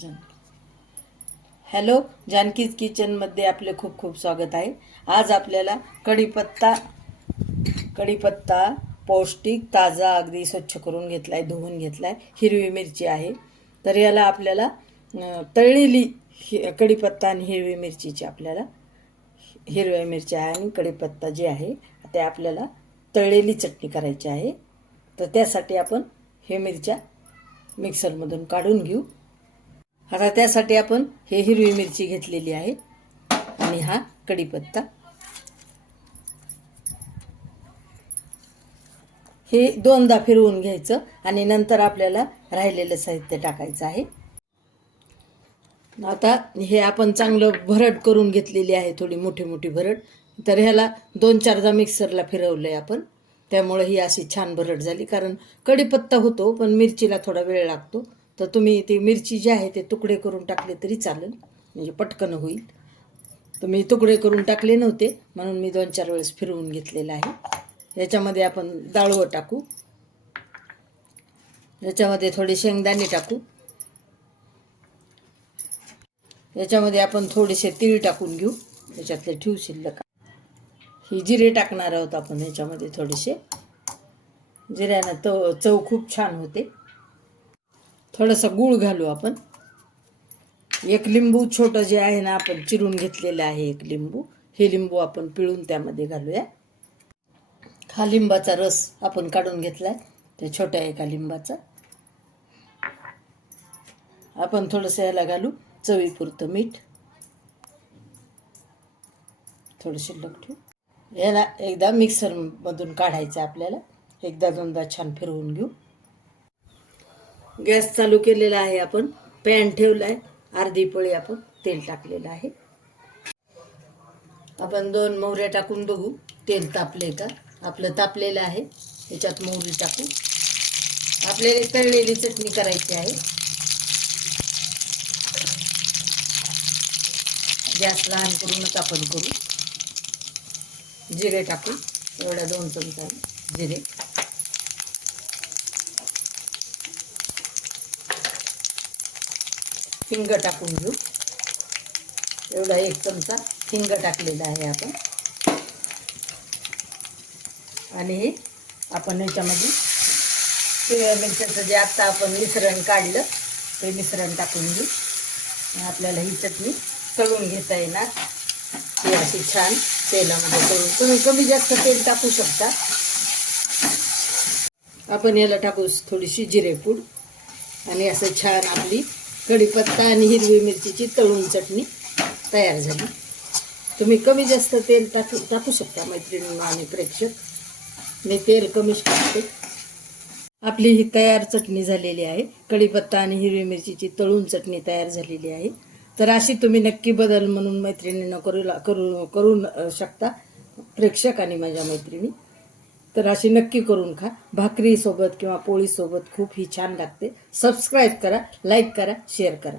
Janaki. Hello जानकीज किचनमध्ये आपले खूप खूप स्वागत आहे. आज आपल्याला कढीपत्ता कढीपत्ता पौष्टिक ताजा अगदी स्वच्छ करून घेतला आहे धुवून घेतला आहे हिरवी मिरची आहे. तर याला आपल्याला तळलेली हि कढीपत्ता आणि हिरवी मिरचीची आपल्याला हिरव्या मिरच्या आणि कढीपत्ता जे आहे ते आपल्याला तळलेली चटणी करायची आहे. तर त्यासाठी आपण हे मिरच्या मिक्सरमधून काढून घेऊ. आता त्यासाठी आपण हे हिरवी मिरची घेतलेली आहे. आणि हा कढीपत्ता. हे दोनदा फिरवून घ्यायचं आणि नंतर आपल्याला राहिलेलं साहित्य टाकायचं आहे. आता हे आपण चांगलं भरड करून घेतलेली आहे थोडी मोठी मोठी भरड. तर ह्याला दोन चारदा मिक्सरला फिरवलं आहे आपण. त्यामुळे ही अशी छान भरड झाली कारण कढीपत्ता होतो पण मिरचीला थोडा वेळ लागतो. तर तुम्ही ती मिरची जी आहे ते तुकडे करून टाकले तरी चालेल. म्हणजे पटकन होईल. तर मी तुकडे करून टाकले नव्हते म्हणून मी दोन चार वेळेस फिरवून घेतलेलं आहे. याच्यामध्ये आपण डाळवं टाकू. याच्यामध्ये थोडे शेंगदाणे टाकू. याच्यामध्ये आपण थोडेसे तीळ टाकून घेऊ. याच्यातले ठेवू शिल्लक. ही जिरे टाकणार आहोत आपण याच्यामध्ये थोडेसे. जिऱ्यानं तो चव खूप छान होते. थोडासा गूळ घालू आपण. एक लिंबू छोटं जे आहे ना आपण चिरून घेतलेलं आहे एक लिंबू. हे लिंबू आपण पिळून त्यामध्ये घालूया. हा लिंबाचा रस आपण काढून घेतला त्या छोट्या एका लिंबाचा. आपण थोडंसं याला घालू चवीपुरतं मीठ. थोडं शिल्लक ठेवू. याला एकदा मिक्सरमधून काढायचं आपल्याला. एकदा दोनदा छान फिरवून घेऊ. गॅस चालू केलेला आहे आपण. पॅन ठेवला आहे अर्धी पळी आपण तेल टाकलेलं आहे. आपण दोन मोहऱ्या टाकून बघू. तेल तापले का? आपलं तापलेलं आहे. त्याच्यात मोहरी टाकू. आपल्याला तळलेली चटणी करायची आहे. गॅस लहान करूनच आपण करू. जिरे टाकू. एवढ्या दोन चमचा जिरे. हिंग टाकून घेऊ. एवढा एक चमचा हिंग टाकलेला आहे आपण. आणि हे आपण ह्याच्यामध्ये पिवळ्या मिरच्याचं जे आत्ता आपण मिश्रण काढलं ते मिश्रण टाकून घेऊ. आपल्याला ही चटणी तळून घेता येणार. ही अशी छान तेलामध्ये तळून. तुम्ही कमी जास्त तेल टाकू शकता. आपण याला टाकू थोडीशी जिरेपूड. आणि असं छान आपली कढीपत्ता आणि हिरवी मिरचीची तळून चटणी तयार झाली. तुम्ही कमी जास्त तेल टाकू टाकू शकता मैत्रिणींना आणि प्रेक्षक. मी तेल कमीच टाकते. आपली ही तयार चटणी झालेली आहे. कढीपत्ता आणि हिरवी मिरचीची तळून चटणी तयार झालेली आहे. तर अशी तुम्ही नक्की बदल म्हणून मैत्रिणींना करू करू करू शकता. प्रेक्षक आणि माझ्या मैत्रिणी. तर अशी नक्की करून खा. भाकरीसोबत किंवा पोळीसोबत खूप ही छान लागते. सबस्क्राईब करा लाईक करा शेअर करा.